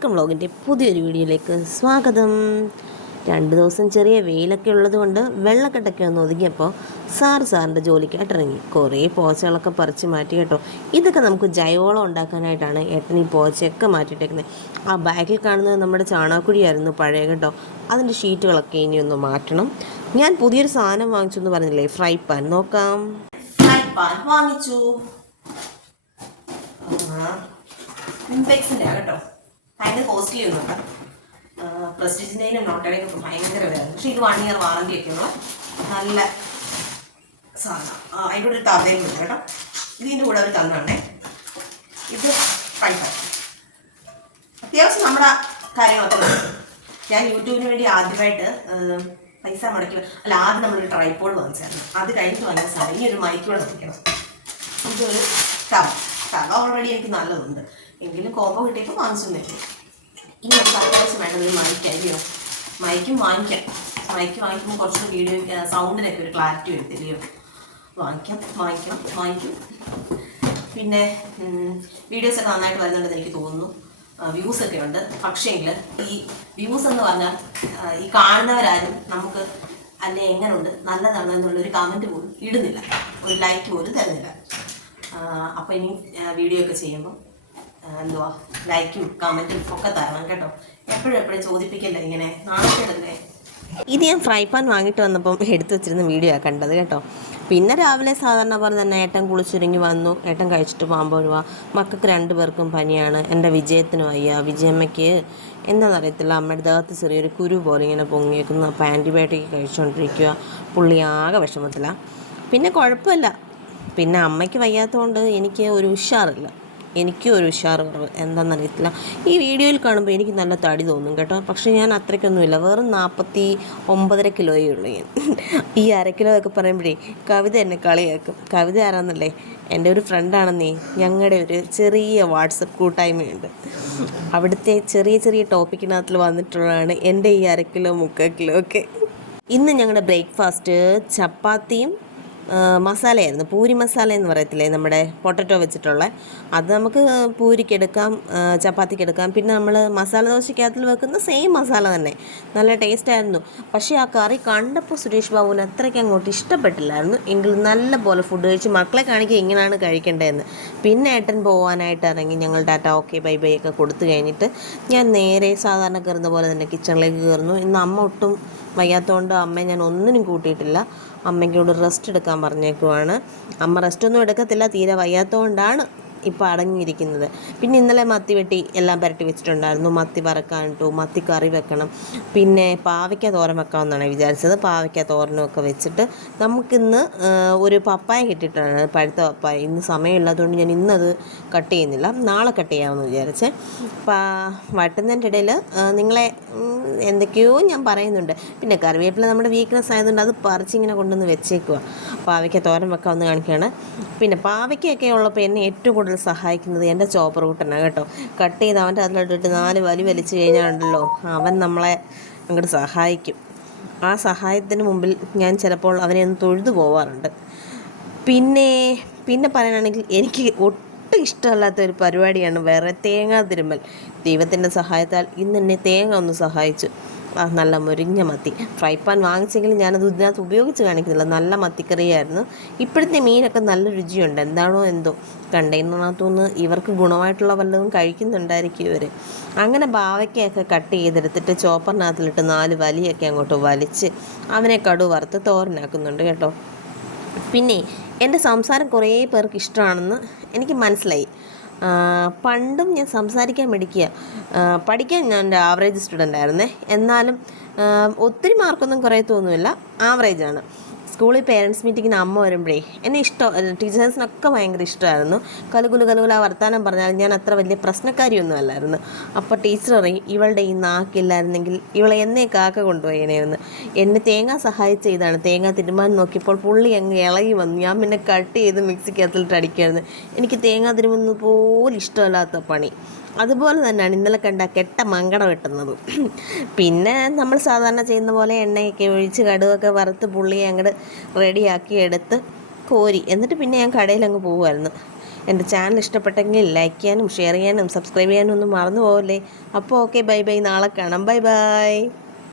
Welcome വ്ളോഗിന്റെ പുതിയൊരു വീഡിയോയിലേക്ക് സ്വാഗതം. രണ്ട് ദിവസം ചെറിയ വെയിലൊക്കെ ഉള്ളതുകൊണ്ട് വെള്ളക്കെട്ടൊക്കെ ഒന്ന് ഒതുങ്ങിയപ്പോൾ സാർ സാറിന്റെ ജോലിക്കായിട്ട് ഇറങ്ങി. കുറേ പോച്ചകളൊക്കെ പറിച്ച് മാറ്റി കേട്ടോ. ഇതൊക്കെ നമുക്ക് ജൈവവളം ഉണ്ടാക്കാനായിട്ടാണ് ഏട്ടൻ ഈ പോച്ചയൊക്കെ മാറ്റിയിട്ടേക്കുന്നത്. ആ ബാഗിൽ കാണുന്നത് നമ്മുടെ ചാണകക്കുഴിയായിരുന്നു പഴയ കേട്ടോ. അതിന്റെ ഷീറ്റുകളൊക്കെ ഇനി ഒന്ന് മാറ്റണം. ഞാൻ പുതിയൊരു സാധനം വാങ്ങിച്ചു എന്ന് പറഞ്ഞില്ലേ? ഫ്രൈ പാൻ നോക്കാം. ഫ്രൈ പാൻ വാങ്ങിച്ചു. കേട്ടോ. ഭയങ്കര കോസ്റ്റ്ലി ഒന്നും കേട്ടോ പ്രസ്റ്റീജിന്റെയും ഒക്കെ ഭയങ്കര വിലയാണ്. പക്ഷേ ഇത് വൺ ഇയർ വാറണ്ടി ഉള്ള നല്ല സാധനം. അതിന്റെ ഒരു തവയും ഉണ്ട് കേട്ടോ. ഇതിന്റെ കൂടെ ഒരു തന്നാണേ ഇത് പൈസ അത്യാവശ്യം നമ്മുടെ കാര്യങ്ങളൊക്കെ. ഞാൻ യൂട്യൂബിന് വേണ്ടി ആദ്യമായിട്ട് പൈസ മുടക്കി അല്ല ആദ്യം നമ്മളൊരു ട്രൈപ്പോഡ് വാങ്ങിച്ചായിരുന്നു. അത് കഴിഞ്ഞിട്ട് വന്ന സാധനം. ഈ ഒരു മൈക്കൂടെ നിൽക്കണം ഇതൊരു തവ തവ ഓൾറെഡി എനിക്ക് നല്ലതുണ്ട്. എങ്കിലും കോപ്പ കിട്ടിയപ്പോൾ വാങ്ങിച്ചു വാങ്ങിച്ചൊന്നേ ഇനി നമുക്ക് അത്യാവശ്യം വേണ്ടത് ഒരു മൈക്കായിരിക്കും മൈക്കും വാങ്ങിക്കാം. മൈക്ക് വാങ്ങിക്കുമ്പോൾ കുറച്ച് വീഡിയോ സൗണ്ടിനൊക്കെ ഒരു ക്ലാരിറ്റി വരുത്തില്ലയോ വാങ്ങിക്കാം വാങ്ങിക്കാം വാങ്ങിക്കും. പിന്നെ വീഡിയോസ് ഒക്കെ നന്നായിട്ട് വരുന്നുണ്ടെന്ന് എനിക്ക് തോന്നുന്നു. വ്യൂസ് ഒക്കെ ഉണ്ട്. പക്ഷേങ്കിൽ ഈ വ്യൂസ് എന്ന് പറഞ്ഞാൽ ഈ കാണുന്നവരാരും നമുക്ക് അല്ലെ എങ്ങനെയുണ്ട് നല്ലതാണോ എന്നുള്ളൊരു കമന്റ് പോലും ഇടുന്നില്ല. ഒരു ലൈക്ക് പോലും തരുന്നില്ല. അപ്പോൾ ഇനി വീഡിയോ ഒക്കെ ചെയ്യുമ്പോൾ എന്തുവാ? ലൈക്കും കമന്റും ഒക്കെ തരണം കേട്ടോ. എപ്പോഴും എപ്പോഴും ചോദിപ്പിക്കല്ല ഇങ്ങനെ? നാണക്കേടല്ലേ ഇത് ഞാൻ ഫ്രൈ പാൻ വാങ്ങിയിട്ട് വന്നപ്പം എടുത്തു വെച്ചിരുന്ന വീഡിയോ കണ്ടത് കേട്ടോ. പിന്നെ രാവിലെ സാധാരണ പോലെ തന്നെ ഏട്ടൻ കുളിച്ചൊരുങ്ങി വന്നു. ഏട്ടൻ കഴിച്ചിട്ട് പോകുമ്പോൾ രൂപ മക്കൾക്ക് രണ്ടു പേർക്കും പനിയാണ്. എന്റെ വിജയത്തിന് വയ്യ. വിജയമ്മയ്ക്ക് എന്താണെന്നറിയത്തില്ല അമ്മയുടെ ദേഹത്ത് ചെറിയൊരു കുരു പോലെ ഇങ്ങനെ പൊങ്ങിയേക്കുന്നു. അപ്പോൾ ആന്റിബയോട്ടിക് കഴിച്ചുകൊണ്ടിരിക്കുക പുള്ളി ആകെ വിഷമത്തിലാണ് പിന്നെ കുഴപ്പമില്ല. പിന്നെ അമ്മയ്ക്ക് വയ്യാത്തതുകൊണ്ട് എനിക്ക് ഒരു ഉഷാറില്ല. എനിക്കും ഒരു ഉഷാറ് കുറവ് എന്താണെന്നറിയത്തില്ല. ഈ വീഡിയോയിൽ കാണുമ്പോൾ എനിക്ക് നല്ല തടി തോന്നും കേട്ടോ. പക്ഷേ ഞാൻ അത്രയ്ക്കൊന്നുമില്ല. വെറും നാൽപ്പത്തി ഒമ്പതര കിലോയേ ഉള്ളൂ ഞാൻ. ഈ അര കിലോ ഒക്കെ പറയുമ്പോഴേ കവിത എന്നെ കളിയാക്കും. കവിത ആരാന്നല്ലേ? എന്റെ ഒരു ഫ്രണ്ടാണെന്നേ ഞങ്ങളുടെ ഒരു ചെറിയ വാട്സപ്പ് കൂട്ടായ്മയുണ്ട്. അവിടുത്തെ ചെറിയ ചെറിയ ടോപ്പിക്കിനകത്തിൽ വന്നിട്ടുള്ളതാണ് എന്റെ ഈ അര കിലോ മുക്കാൽ കിലോ ഒക്കെ. ഇന്ന് ഞങ്ങളുടെ ബ്രേക്ക്ഫാസ്റ്റ് ചപ്പാത്തിയും മസാലയായിരുന്നു. പൂരി മസാല എന്ന് പറയത്തില്ലേ നമ്മുടെ പൊട്ടറ്റോ വെച്ചിട്ടുള്ള. അത് നമുക്ക് പൂരിക്കെടുക്കാം ചപ്പാത്തിക്കെടുക്കാം. പിന്നെ നമ്മൾ മസാല ദോശയ്ക്കകത്തിൽ വെക്കുന്ന സെയിം മസാല തന്നെ. നല്ല ടേസ്റ്റായിരുന്നു പക്ഷേ ആ കറി കണ്ടപ്പോൾ സുരേഷ് ബാബുവിന് അത്രയ്ക്ക് അങ്ങോട്ട് ഇഷ്ടപ്പെട്ടില്ലായിരുന്നു. എങ്കിലും നല്ല പോലെ ഫുഡ് കഴിച്ച് മക്കളെ കാണിക്കുക ഇങ്ങനെയാണ് കഴിക്കേണ്ടതെന്ന്. പിന്നെ ഏട്ടൻ പോകാനായിട്ട് ഇറങ്ങി ഞങ്ങൾ ഡാറ്റ ഓക്കെ ബൈ ബൈ ഒക്കെ കൊടുത്തു കഴിഞ്ഞിട്ട് ഞാൻ നേരെ സാധാരണ കയറുന്ന പോലെ തന്നെ കിച്ചണിലേക്ക് കയറുന്നു. ഇന്ന് അമ്മ ഒട്ടും വയ്യാത്തതുകൊണ്ട് അമ്മയെ ഞാൻ ഒന്നിനും കൂട്ടിയിട്ടില്ല. അമ്മയ്ക്കോട് റെസ്റ്റ് എടുക്കാൻ പറഞ്ഞേക്കുവാണ്. അമ്മ റെസ്റ്റ് ഒന്നും എടുക്കത്തില്ല തീരെ വയ്യാത്തതുകൊണ്ടാണ് ഇപ്പോൾ അടങ്ങിയിരിക്കുന്നത്. പിന്നെ ഇന്നലെ മത്തി വെട്ടി എല്ലാം പുരട്ടി വെച്ചിട്ടുണ്ടായിരുന്നു. മത്തി വറക്കാൻ ഇട്ടു മത്തി കറി വെക്കണം. പിന്നെ പാവയ്ക്ക തോരൻ വെക്കാമെന്നാണ് വിചാരിച്ചത്. പാവയ്ക്ക തോരനും ഒക്കെ വെച്ചിട്ട് നമുക്കിന്ന് ഒരു പപ്പായ കിട്ടിയിട്ടാണ്. പഴുത്ത പപ്പായ. ഇന്ന് സമയമില്ലാത്തതുകൊണ്ട് ഞാൻ ഇന്നത് കട്ട് ചെയ്യുന്നില്ല. നാളെ കട്ട് ചെയ്യാമെന്ന് വിചാരിച്ച്. വട്ടുന്നതിന്റെ ഇടയിൽ നിങ്ങളെ എന്തൊക്കെയോ ഞാൻ പറയുന്നുണ്ട്. പിന്നെ കറിവേപ്പില നമ്മുടെ വീക്ക്നെസ് ആയതുകൊണ്ട് അത് പറിച്ചിങ്ങനെ കൊണ്ടുവന്ന് വെച്ചേക്കുക പാവയ്ക്ക തോരൻ വെക്കാമെന്ന് കാണിക്കുകയാണ്. പിന്നെ പാവയ്ക്കൊക്കെ ഉള്ളപ്പോൾ എന്നെ ഏറ്റവും കൂടുതൽ സഹായിക്കുന്നത് എന്റെ ചോപ്പർ കൂട്ടനാണ് കേട്ടോ. കട്ട് ചെയ്ത് അവന്റെ അതിലോട്ടിട്ട് നാല് വലി വലിച്ചു കഴിഞ്ഞാലുണ്ടല്ലോ അവൻ നമ്മളെ അങ്ങോട്ട് സഹായിക്കും. ആ സഹായത്തിന് മുമ്പിൽ ഞാൻ ചിലപ്പോൾ അവനെ ഒന്ന് തൊഴുതു പോവാറുണ്ട്. പിന്നെ പിന്നെ പറയാനാണെങ്കിൽ എനിക്ക് ഒട്ടും ഇഷ്ടമല്ലാത്ത ഒരു പരിപാടിയാണ് വേറെ തേങ്ങാ തിരുമ്മൽ. ദൈവത്തിന്റെ സഹായത്താൽ ഇന്ന് എന്നെ തേങ്ങ ഒന്ന് സഹായിച്ചു. നല്ല മുരിഞ്ഞ മത്തി. ഫ്രൈ പാൻ വാങ്ങിച്ചെങ്കിലും ഞാനത് ഇതിനകത്ത് ഉപയോഗിച്ച് കാണിക്കുന്നില്ല. നല്ല മത്തിക്കറിയായിരുന്നു. ഇപ്പോഴത്തെ മീനൊക്കെ നല്ല രുചിയുണ്ട്. എന്താണോ എന്തോ. കണ്ടെയ്നറിനകത്തുനിന്ന് ഇവർക്ക് ഗുണമായിട്ടുള്ള വല്ലതും കഴിക്കുന്നുണ്ടായിരിക്കും ഇവർ അങ്ങനെ ബാവയ്ക്കൊക്കെ കട്ട് ചെയ്തെടുത്തിട്ട് ചോപ്പറിനകത്തിലിട്ട് നാല് വലിയൊക്കെ അങ്ങോട്ട് വലിച്ച് അവനെ കടു വറുത്ത് തോരനാക്കുന്നുണ്ട് കേട്ടോ. പിന്നെ എന്റെ സംസാരം കുറേ പേർക്ക് ഇഷ്ടമാണെന്ന് എനിക്ക് മനസ്സിലായി. പണ്ടും ഞാൻ സംസാരിക്കാൻ പഠിക്കുക പഠിക്കാൻ ഞാൻ ഒരു ആവറേജ് സ്റ്റുഡന്റ് ആയിരുന്നേ. എന്നാലും ഒത്തിരി മാർക്കൊന്നും കുറേ തോന്നുമില്ല ആവറേജാണ് സ്കൂളിൽ പേരൻസ് മീറ്റിങ്ങിന് അമ്മ വരുമ്പോഴേ എന്നെ ഇഷ്ടം ടീച്ചേഴ്സിനൊക്കെ ഭയങ്കര ഇഷ്ടമായിരുന്നു. കലുകുലു കലുകുല വർത്താനം പറഞ്ഞാൽ ഞാൻ അത്ര വലിയ പ്രശ്നക്കാരിയൊന്നും അല്ലായിരുന്നു. അപ്പോൾ ടീച്ചർ പറയും ഇവളുടെ ഈ നാക്കില്ലായിരുന്നെങ്കിൽ ഇവളെ എന്നേ കാക്ക കൊണ്ടുപോയേനെയെന്ന് എന്നെ തേങ്ങ സഹായിച്ച ഇതാണ് തേങ്ങ തിരുമാൻ നോക്കിയപ്പോൾ പുള്ളി അങ്ങ് ഇളകി വന്നു. ഞാൻ പിന്നെ കട്ട് ചെയ്ത് മിക്സിക്കകത്തിലിട്ട് അടിക്കായിരുന്നു എനിക്ക് തേങ്ങ തിരുമുന്നത് പോലും ഇഷ്ടമല്ലാത്ത പണി. അതുപോലെ തന്നെയാണ് ഇന്നലെ കണ്ട കെട്ട മങ്കട വെട്ടുന്നത്. പിന്നെ നമ്മൾ സാധാരണ ചെയ്യുന്ന പോലെ എണ്ണയൊക്കെ ഒഴിച്ച് കടുകൊക്കെ വറുത്ത് പുള്ളിയെ അങ്ങോട്ട് റെഡിയാക്കി എടുത്ത് കോരി. എന്നിട്ട് പിന്നെ ഞാൻ കടയിൽ അങ്ങ് പോകുമായിരുന്നു എന്റെ ചാനൽ ഇഷ്ടപ്പെട്ടെങ്കിൽ ലൈക്ക് ചെയ്യാനും ഷെയർ ചെയ്യാനും സബ്സ്ക്രൈബ് ചെയ്യാനും ഒന്നും മറന്നു പോകല്ലേ അപ്പോൾ ഓക്കെ ബൈ ബൈ. നാളെ കാണാം. Bye bye.